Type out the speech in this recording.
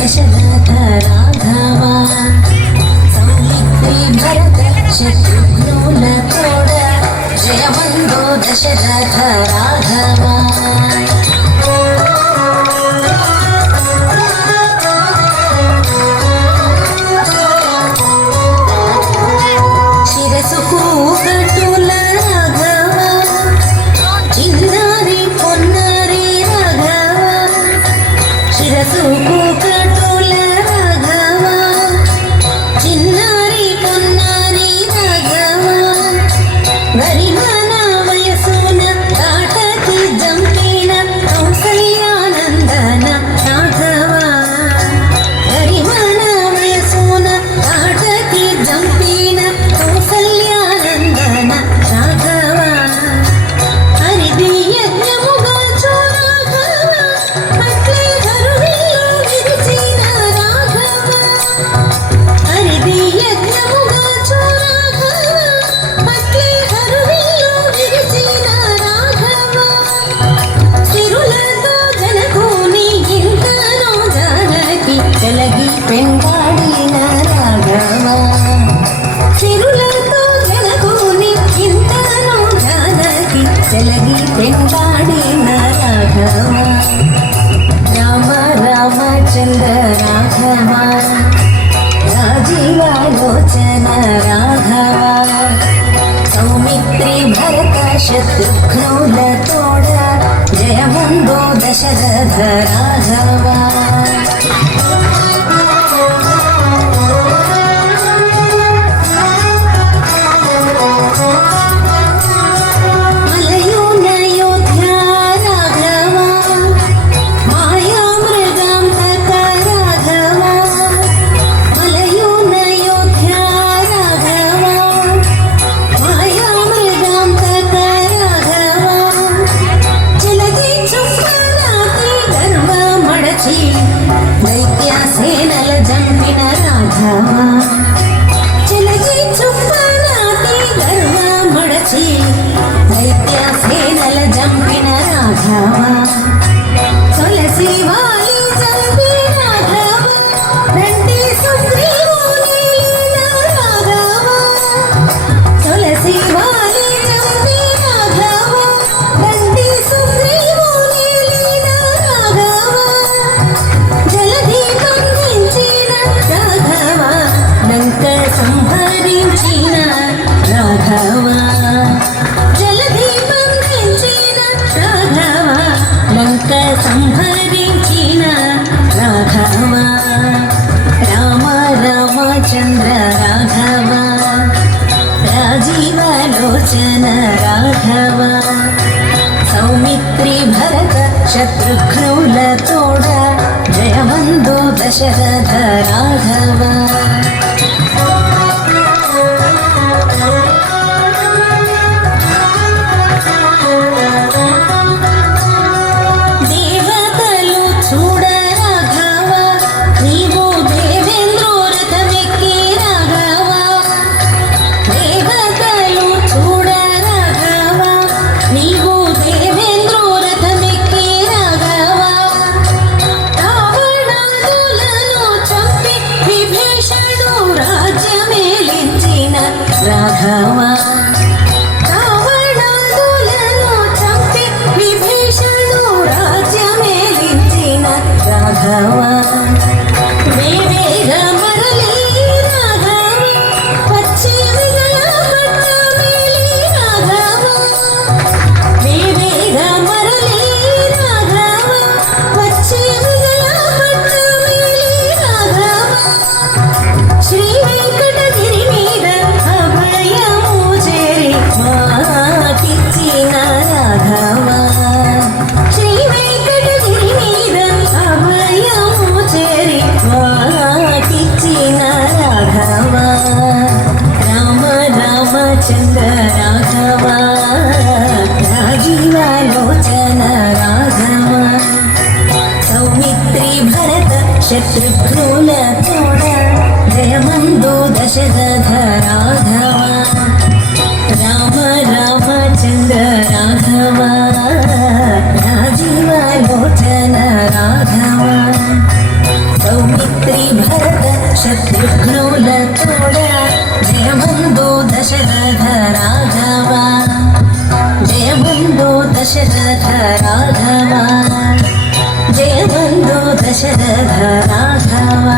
दशरथ राघव सौमित्री भरत शत्रुघ्न तोड़ जय बंधु दशरथ राघव పెంగాడిన రాఘవ సిరులతో జనకుని ఇంతను జానకి చెలగి పెంగాడిన రాఘవ రామ రామచంద్ర రాఘవ రాజీవాలోచన రాఘవ సౌమిత్రి భరత శత్రుఘ్నుల తోడ జయముందో దశరథ రాఘవ దైత్యసేనల జంపిన రాఘవ చెలగి చుప్పనాటి గర్వ మడచి దైత్యసేనల జంపిన రాఘవ తులసి వాలి జంపి రాఘవ రండి సుగ్రీవుని రాఘవ తులసి వాలి జంపి రాఘవ రండి సుగ్రీవుని రాఘవ సంహరించిన రాఘవ జలధి బంధించిన రాఘవ లంక సంహరించిన రాఘవ రామ రామచంద్ర రాఘవ రాజీవాలోచన రాఘవ సౌమిత్రి భరత శత్రుఘ్నుల తోడ జయవందో దశరథ రాఘవ రాఘవ రావణాదులను చంపి విభీషణు రాజ్యమేలించిన రాఘవ వేవేగ మరలి రాఘవ వచ్చి విజయ పట్టమేలి రాఘవ వేవేగ మరలి రాఘవ వచ్చి విజయ పట్టమేలి రాఘవ శ్రీ వెంకటగిరి మీద మాకిచ్చిన రాఘవ శ్రీ వెంకటగిరి మీద అభయము చేరి మాకిచ్చిన రాఘవ రామ రామచంద్ర రాఘవ రాజీవాలోచన రాఘవ సౌమిత్రి భరత శత్రుఘ్నుల తోడ జయమందో దశరథ రాఘవ రామ రామచంద్ర రాఘవ రాజీవాలోచన రాఘవ సౌమ్య శత్రుఘ్నుల తోడ జయమందు దశరథ రాఘవ జయమందు దశరథ రాఘవ జయమందు దశరథ రాఘవ